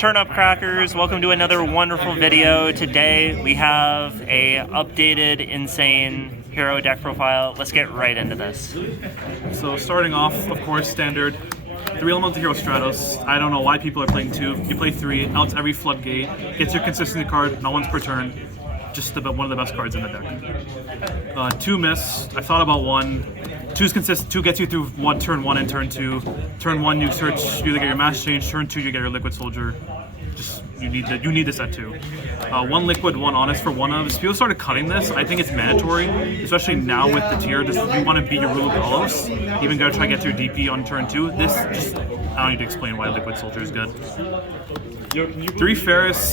Turnip Crackers? Welcome to another wonderful video. Today we have a updated insane hero deck profile. Let's get right into this. So starting off, of course, standard 3 elemental hero Stratos. I don't know why people are playing 2. You play 3, outs every floodgate, gets your consistency card, not once per turn. Just about one of the best cards in the deck. 2 miss. I thought about 1. 2's consistent. 2 gets you through turn 1 and turn 2. Turn 1 you search, you either get your Mass Change. Turn 2 you get your Liquid Soldier. Just you need this at 2. 1 liquid, 1 honest for 1-ofs. People started cutting this. I think it's mandatory, especially now with the tier. If you want to beat your Rulu Galos, even gotta try to get through DP on turn 2. This just I don't need to explain why Liquid Soldier is good. 3 Ferris,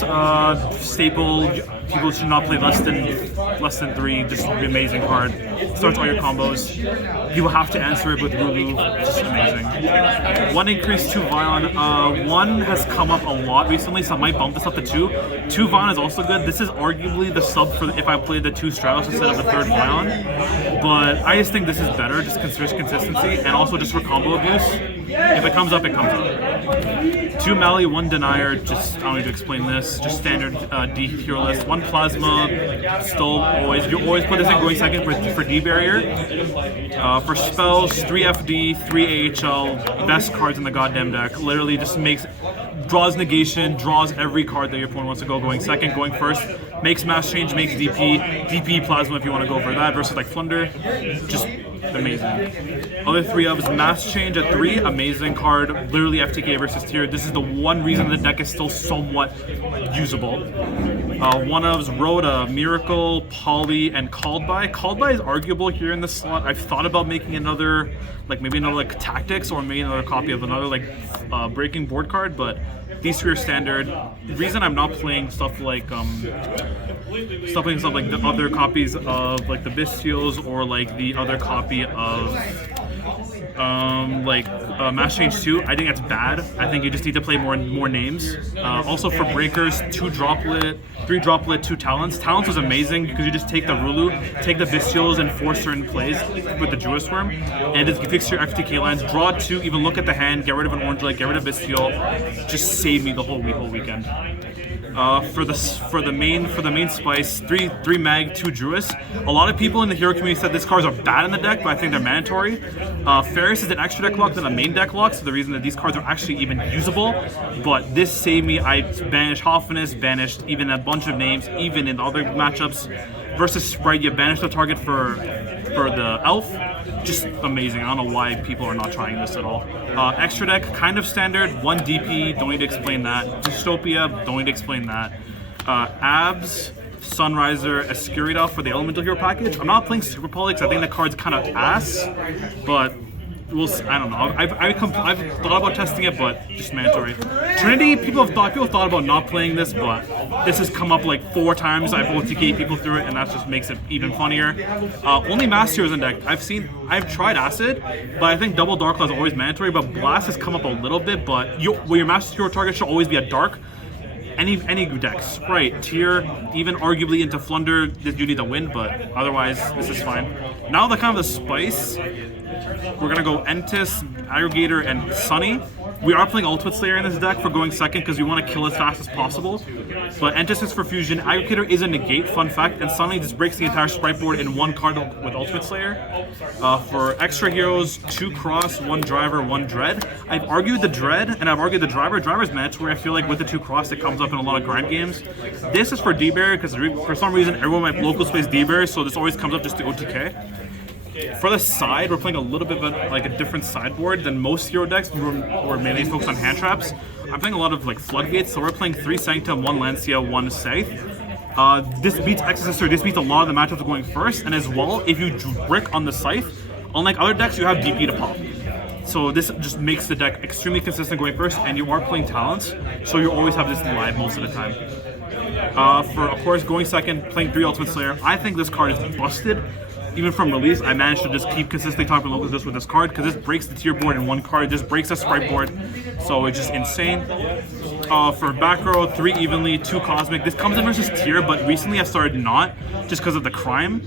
staple. People should not play less than 3. Just amazing card. Starts all your combos. People have to answer it with Rulu. Just amazing. 1 increase, 2 Vion. 1 has come up a lot recently, so I might bump this up to 2. 2 Vion is also good. This is arguably the sub for if I played the 2 Stratos instead of the 3rd Vion. But I just think this is better, just consistency, and also just for combo abuse. If it comes up, it comes up. 2 Mali, 1 Denier. Just I don't need to explain this. Just standard D hero list. 1 Plasma. Still always you always put this in going second for D barrier. For spells, 3 FD, 3 AHL. Best cards in the goddamn deck. Literally just draws negation, draws every card that your opponent wants to go going second, going first. Makes Mass Change, makes DP Plasma if you want to go for that versus like Flunder. Just amazing. Other 3 of is Mass Change at 3, amazing card. Literally FTK versus tier. This is the one reason the deck is still somewhat usable. 1 of's Rhoda, Miracle, Poly, and Called By. Called By is arguable here in the slot. I've thought about making another, maybe another Tactics, or maybe another copy of another breaking board card, but these 3 are standard. The reason I'm not playing stuff like the other copies of the Bystials or the other copy of Mass Change 2, I think that's bad. I think you just need to play more names. Also for breakers, 2 Droplet, 3 Droplet, 2 Talents. Talents was amazing because you just take the Rulu, take the Bystials, and force certain plays with the Jewess Worm, and just fix your FTK lands, draw 2, even look at the hand, get rid of an Orange Light, get rid of Bystial, just save me the whole weekend. For the main spice, 3 Mag, 2 Druis. A lot of people in the hero community said these cards are bad in the deck, but I think they're mandatory. Ferris is an extra deck lock than a main deck lock, so the reason that these cards are actually even usable. But this saved me. I banished Hoffinus, banished even a bunch of names, even in other matchups. Versus Sprite, you banish the target for the elf. Just amazing. I don't know why people are not trying this at all. Extra deck, kind of standard. 1 DP, don't need to explain that. Dystopia, don't need to explain that. Abs, Sunriser, Escurita for the Elemental Hero package. I'm not playing Super Poly because I think the card's kind of ass, but I don't know. I've thought about testing it, but just mandatory. Trinity, people thought about not playing this, but this has come up 4 times. I've OTK people through it, and that just makes it even funnier. Only Master Heroes in deck. I've tried Acid, but I think Double Dark Claw is always mandatory. But Blast has come up a little bit, but your Master Hero target should always be a Dark. Any deck, Sprite, Tier, even arguably into Flunder, you need to win, but otherwise this is fine. Now the kind of the spice, we're gonna go Entis, Aggregator, and Sunny. We are playing Ultimate Slayer in this deck for going second because we want to kill as fast as possible. But Entis is for fusion, Aggregator is a negate, fun fact, and Sunny just breaks the entire Sprite board in 1 card with Ultimate Slayer. For extra heroes, 2 Cross, 1 Driver, 1 Dread. I've argued the Dread, and I've argued the Driver. Driver's mandatory. I feel like with the 2 Cross, it comes up in a lot of grind games. This is for D-Barrier because for some reason everyone in my local space D-Barrier, so this always comes up just to OTK. For the side, we're playing a little bit of a different sideboard than most hero decks. We're mainly focused on hand traps. I'm playing a lot of floodgates, so we're playing 3 Sanctum, 1 Lancia, 1 Scythe. This beats Exorcister, this beats a lot of the matchups going first, and as well, if you brick on the Scythe, unlike other decks, you have DP to pop. So this just makes the deck extremely consistent going first, and you are playing Talents, so you always have this live most of the time. For, of course, going second, playing 3 Ultimate Slayer, I think this card is busted. Even from release, I managed to just keep consistently talking locals with this card because this breaks the tier board in 1 card, just breaks the Sprite board, so it's just insane. For back row, 3 evenly, 2 cosmic. This comes in versus tier, but recently I started not, just because of the crime.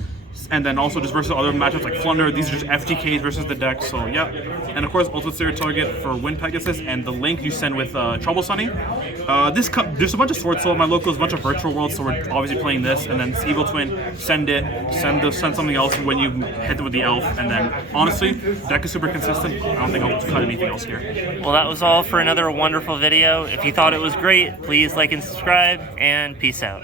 And then also just versus other matchups like Flunder, these are just FTKs versus the deck. So yeah, and of course Ultimate Slayer Target for Wind Pegasus, and the link you send with Trouble Sunny. There's a bunch of Sword Soul at my locals, a bunch of Virtual Worlds, so we're obviously playing this, and then Evil Twin, send something else when you hit it with the Elf, and then honestly, deck is super consistent. I don't think I'll cut anything else here. Well, that was all for another wonderful video. If you thought it was great, please like and subscribe, and peace out.